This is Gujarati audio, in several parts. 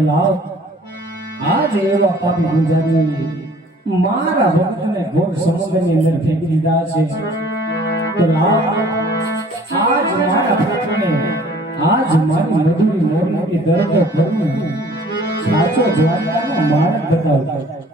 લાવ આજ એવા પાપી ગુંજારી મારા ભક્તને ઘોર સમુદ્રની અંદર ફેંકી દીધા છે તો લાવ આજ મારા ભક્તને આજ મારી મધુરી બતાવતા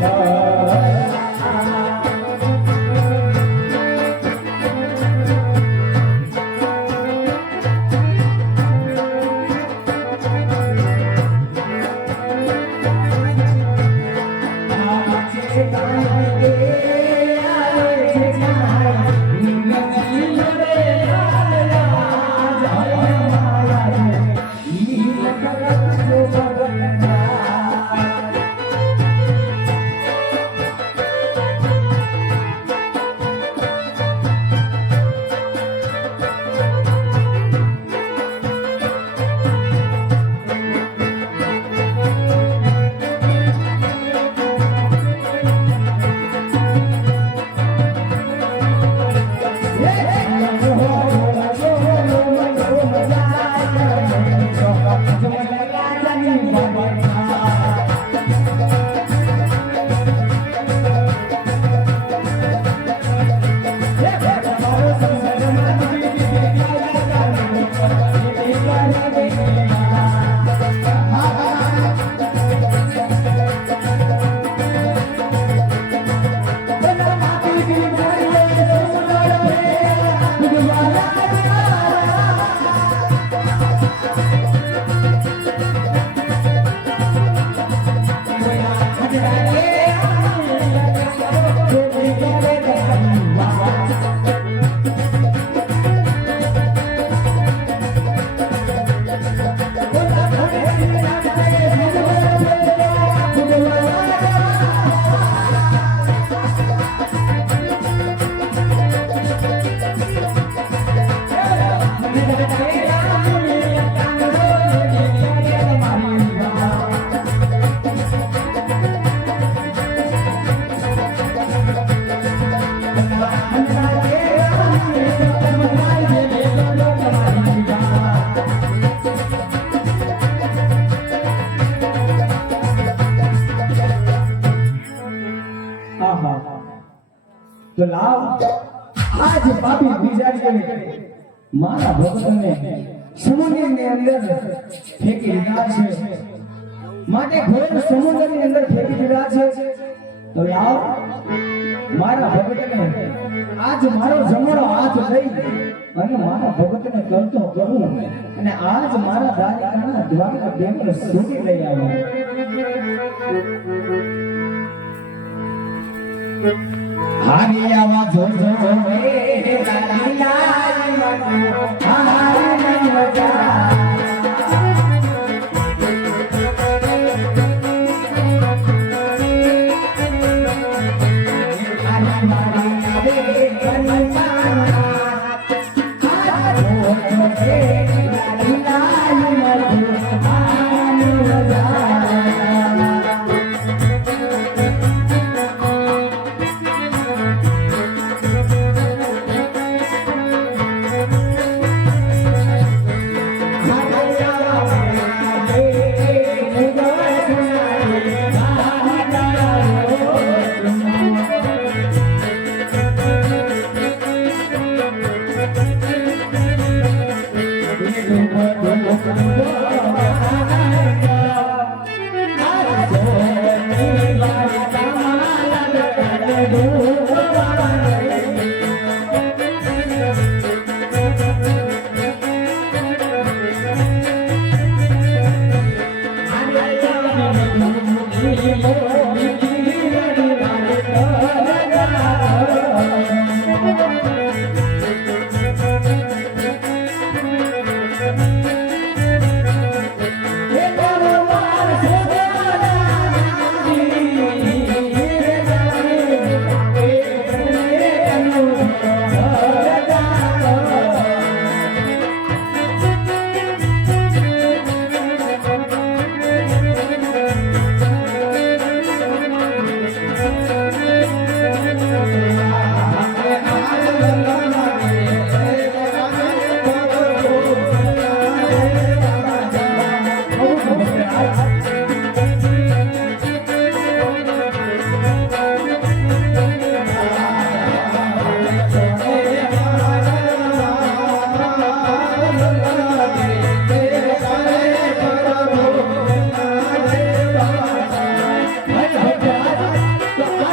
Allah આજ બીજા બીજારીએ મારા ભક્તને સમુદ્રની અંદર ફેંકી દીધા છે. માટે ઘોર સમુદ્રની અંદર ફેંકી દીધા છે. તો આવ, મારા ભગતને આજ મારો જમણો હાથ લઈ અને મારા ભગતને કરતો કરું અને આજ મારા દ્વારિકાના દ્વારકા ડેમર સુધી લઈ આવ્યો હારી આવા જોજો રે લાલી લાલી મનો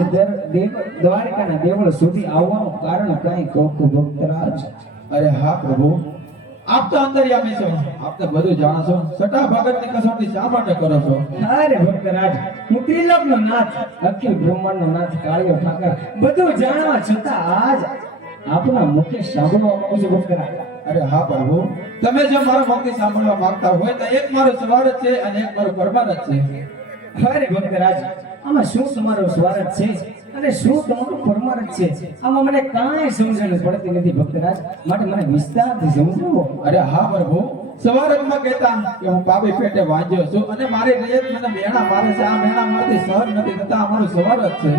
આજ દેવ દ્વારકાના દેવળ સુધી આવવાનું કારણ કઈ કોક ભક્તરાજ. અરે હા પ્રભુ. આપ તો અંતર્યામી છો. આપ તો બધું જાણો છો. સટા ભગતની કસોટી શા માટે કરો છો? અરે ભક્તરાજ હું ત્રિલોકનો નાથ અખિલ બ્રહ્માંડનો નાથ કાળિયો ઠાકર બધું જાણવા છતાં આજ આપના મુખે સાંભળવા માંગુ છું ભક્તરાજ. અરે હા પ્રભુ. તમે જો મારો ભક્તિ સાંભળવા માંગતા હોય તો એક મારો સવાર છે અને એક મારો પરમાર છે. અરે ભક્તરાજ આમાં શું તમારો સ્વાર્થ છે? અને શું તમારું પરમાર્થ છે? આમાં મને કાંઈ સમજણ પડતી નથી ભક્તરાજ માટે મને વિસ્તારથી સમજાવો. અરે હા પ્રભુ. સવારમાં કહેતા કે હું પાપી પેટે વાંચ્યો છું અને મારી રયત મને મેણા મારે છે. આ મેણા મારાથી સહન નથી થતા. આ સવારત છે.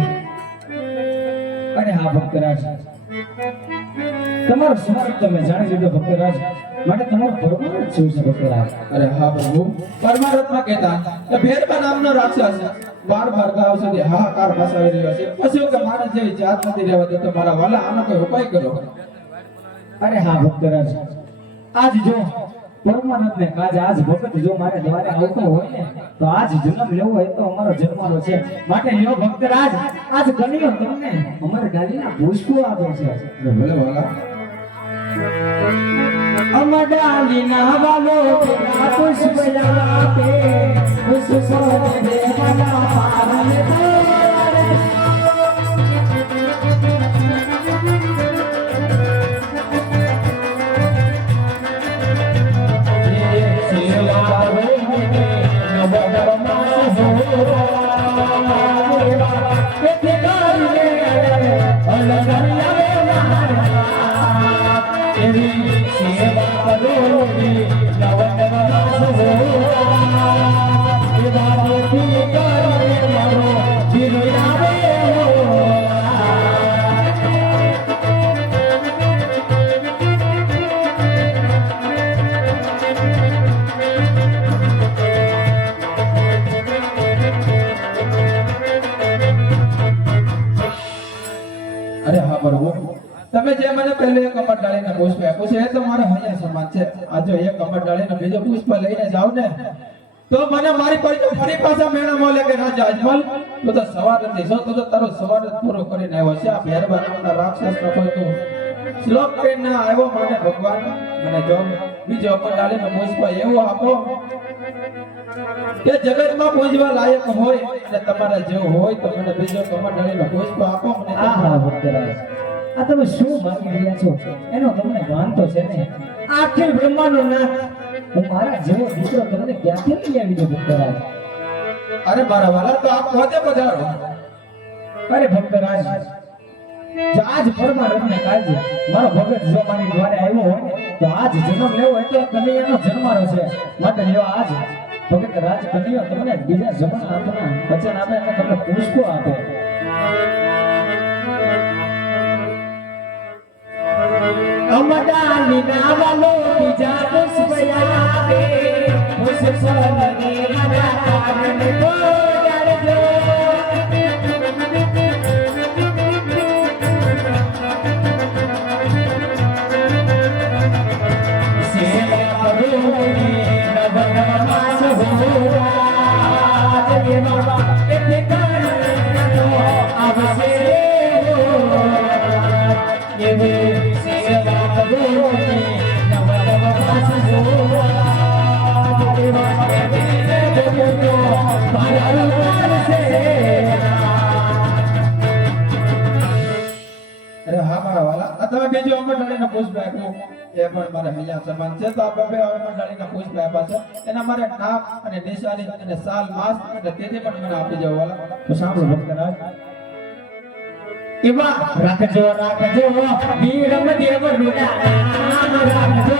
અરે હા ભક્તરાજ તમારો સ્વાર્થ તમે જાણી લીધો ભક્તરાજ માટે તમારો પરમાર્થ શું છે ભક્તરાજ અરે હા, પ્રભુ. પરમારથમાં કહેતા કે ભેરબા નામનો રાક્ષસ બાર બાર ગાવ સુધી હાહાકાર મચાવી રહ્યો છે. પછી કે મારે જેવી જાત નથી રહેવા દેતો મારા વાલા આનો કોઈ ઉપાય કરો. અરે હા, ભક્તરાજ. આજ જો પરમાનંદ ને આજ આજ વખત જો મારે દ્વારે આવતો હોય ને, તો આજ જન્મ લેવો હોય તો અમારો જન્મનો છે. માટે લ્યો ભક્તરાજ, આજ ગણ્યો તમને. અમારે ગાડીના પુષ્પો આપે છે. ભલે વાલા. અમડાલીના વાલો પેલા પુષ્પ આપે પુષ્પો દેવના પારન કરે. ડાળીને પુષ્પ આપ્યું છે. એ તો મારા હૈયા સમાન છે. આ જો એક કમર ડાળીને બીજો પુષ્પ લઈને જાવ ને તો મને મારી પર ફરી પાછા મેળા મોલે કે રાજા અજમલ તો તો સવાર નથી છો તો તો તારો સવાર જ પૂરો કરીને આવ્યો છે. આ ભેરબા નામના રાક્ષસ નો કોઈ તું શ્લોક કરીને આવ્યો મને ભગવાન. મને જો બીજો કમર ડાળીને પુષ્પ એવું આપો કે જગતમાં પૂજવા લાયક હોય અને તમારા જેવું હોય તો મને બીજો કમર ડાળીનો પુષ્પ આપો. મને આ હા ભક્તરાજ આ તમે શું માગી રહ્યા છો? એનો તમને ભાન તો છે ને. આખી બ્રહ્માંડનો નાથ. હું મારા જેવો દીકરો તમને ક્યાંથી લઈ આવી દઉં ભક્તરાજ? અરે મારા વાલા તો આપ પોતે પધારો. અરે ભક્તરાજ આજ પરમાનંદને કાળજે મારો ભગત જો મારી દ્વારે આવ્યો હોય ને તો આજ જન્મ લેવો હોય તો કનૈયાનો જન્મારો છે. માટે લ્યો આજ. ભગત રાજ કનૈયો તમને બીજા જમણ આપના વચન આપે અને તમને પુષ્પો આપે. Bravo. આ તમે બીજો પુષ્પ આપ્યું એ પણ મારા હૈયા સમાન છે, તો આ બબે અમર ડાળીના પુષ્પ આપ્યા છે એના મારે નામ અને નિશાની અને સાલ માસ અને તેથી પણ મને આપી જાવ વાલા. તો સાંભળો ભક્તરાજ એવા રાખજો રાખજો વીરમ દેવ રુડા નામ રાખજો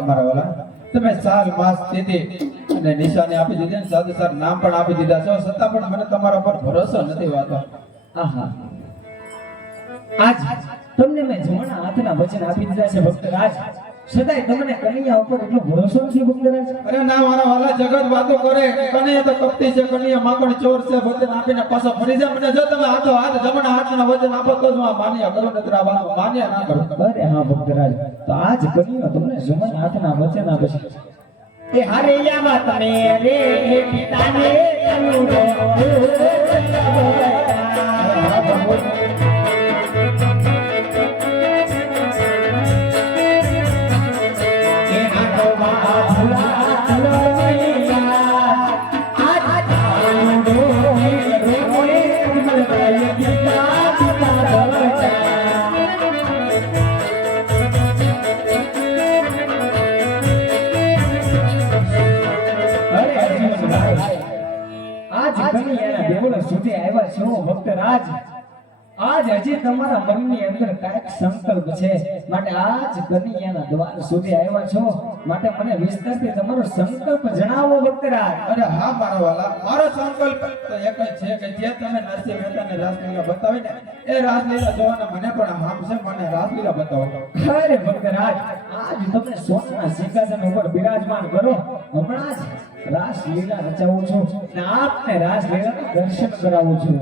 રાખવા તમે સાલ, માસ, તેથી અને નિશાની આપી દીધી ને સાથે સાથે નામ પણ આપી દીધા છો. છતાં પણ મને તમારા પર ભરોસો નથી વાતો આહા. આજ તમને મેં જમણા હાથના વચન આપી દીધા છે, ભક્ત રાજ. સદાય તમને કન્યા ઉપર એટલો ભરોસો છે? ભક્તરાજ અરે ના મારા વાલા જગત વાતો કરે. કનૈયા તો કપટી છે કન્યા માકડ ચોર છે વચન આપીને પાછો ફરી જાય. મને જો તમે હાથો હાથ જમણા હાથના વચન આપો તો જ માન્યા કરો નતરા વાત માન્ય ના કરો. અરે હા ભક્તરાજ તો આજ કન્યા તમને જમણા હાથના વચન આપે છે. કે હરિયામાં તમે રે પિતાને કહ્યું આજ દેવળ સુધી આવ્યા છો ભક્તરાજ. આજ હજી તમારા મનની અંદર કાંઈક સંકલ્પ છે. માટે આજ કનૈયાના દ્વાર સુધી આવ્યા છો. માટે મને વિસ્તારથી તમારો સંકલ્પ જણાવો ભક્તરાજ. અરે હા મારા વાલા મારો સંકલ્પ તો એક જ છે કે જે તમે નરસિંહ મહેતાને રાસલીલા બતાવી ને એ રાસલીલા જોવાના મને પણ હામ છે મને રાસલીલા બતાવો. અરે ભક્તરાજ. આજ તમે સોનાના સિંહાસન ઉપર બિરાજમાન કરો. હમણાં જ રાસ લીલા રચાવું છું અને આપને રાસ લીલાના દર્શન કરાવું છું.